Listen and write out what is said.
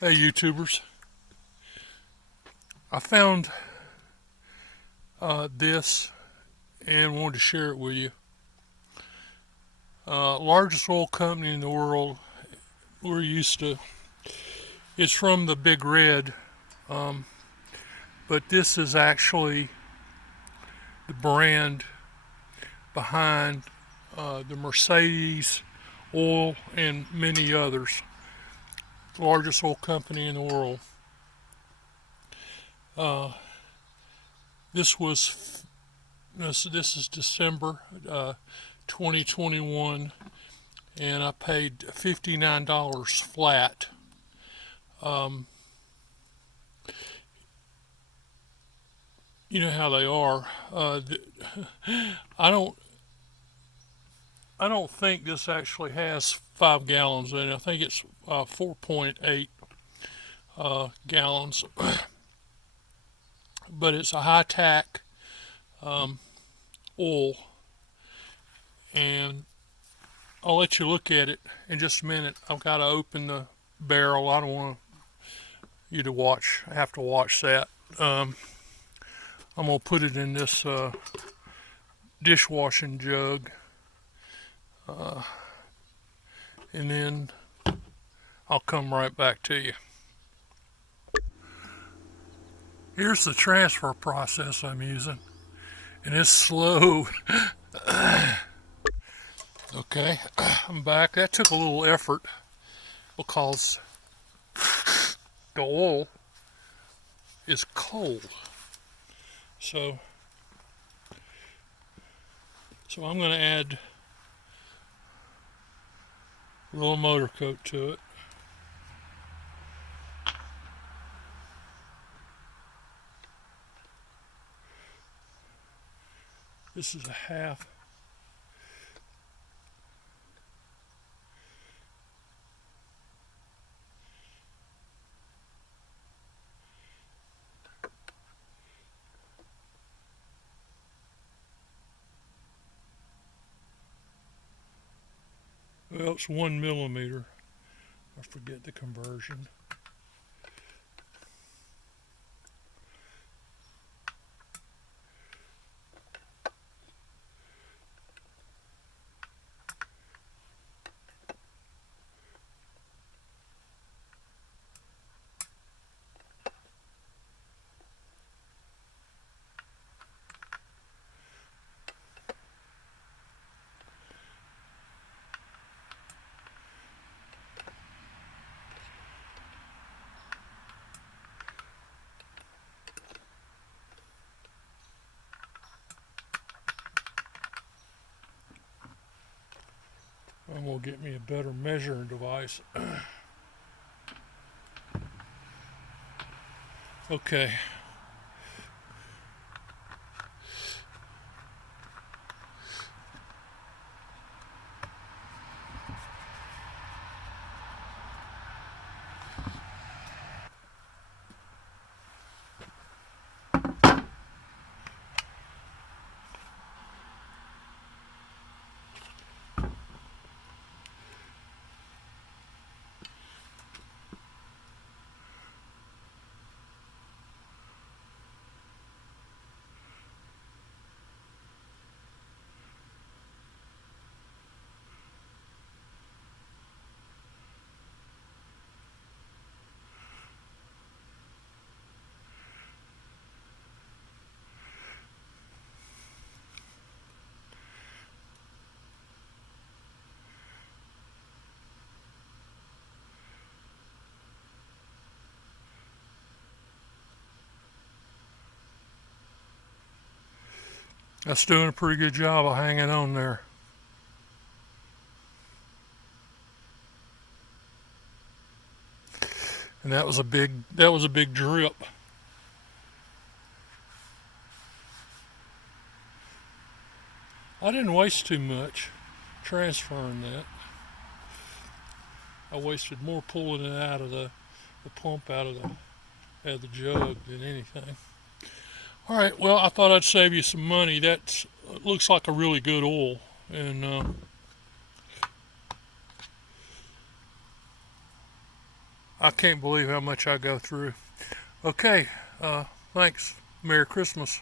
Hey YouTubers, I found this and wanted to share it with you. Largest oil company in the world. We're used to. It's from the Big Red, um, but this is actually the brand behind the Mercedes oil and many others. Largest oil company in the world. Uh, this was this is December 2021, and I paid $59 flat. Um, you know how they are. I don't. I don't think this actually has 5 gallons in it. I think it's 4.8 gallons, but it's a high tack um, oil, and I'll let you look at it in just a minute. I've got to open the barrel. I don't want you to watch. I have to watch that. I'm gonna put it in this dishwashing jug, uh, and then I'll come right back to you. Here's the transfer process I'm using, and it's slow. Okay, I'm back. That took a little effort because the oil is cold. So, so I'm going to add a little motor coat to it. This is a half. Well, it's 1 millimeter. I forget the conversion. I'm going to get me a better measuring device. Okay. That's doing a pretty good job of hanging on there. And that was a big drip. I didn't waste too much transferring that. I wasted more pulling it out of the pump out of the jug than anything. All right, well, I thought I'd save you some money. That looks like a really good oil, and. I can't believe how much I go through. Okay, thanks. Merry Christmas.